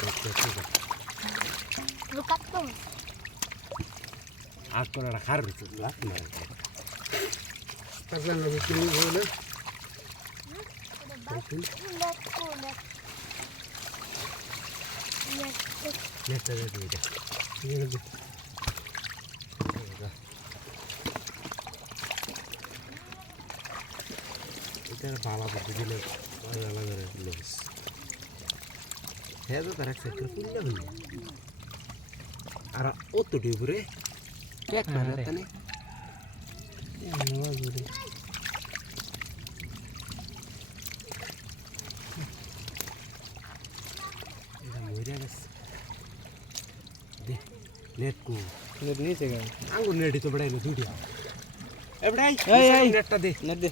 দি Lukat tuh. আগ করে রাখার লাগ না তারপরে আমরা. নেটটা দিয়ে দিই নিয়ে যেতে এটা বালা দিলে আলাদা করে তো তার একটা ফুল না হলো আর ও তো ডিবরে? কেক মারে তানে নেওয়া জরুরি এটা মরে গেছে। দে নেট কু। নিচে গেল। আঙ্গুর নেটি তো বড়াইলো দুটিয়া এ বড়াই। এই, এই। নেটটা দে। নেট দে।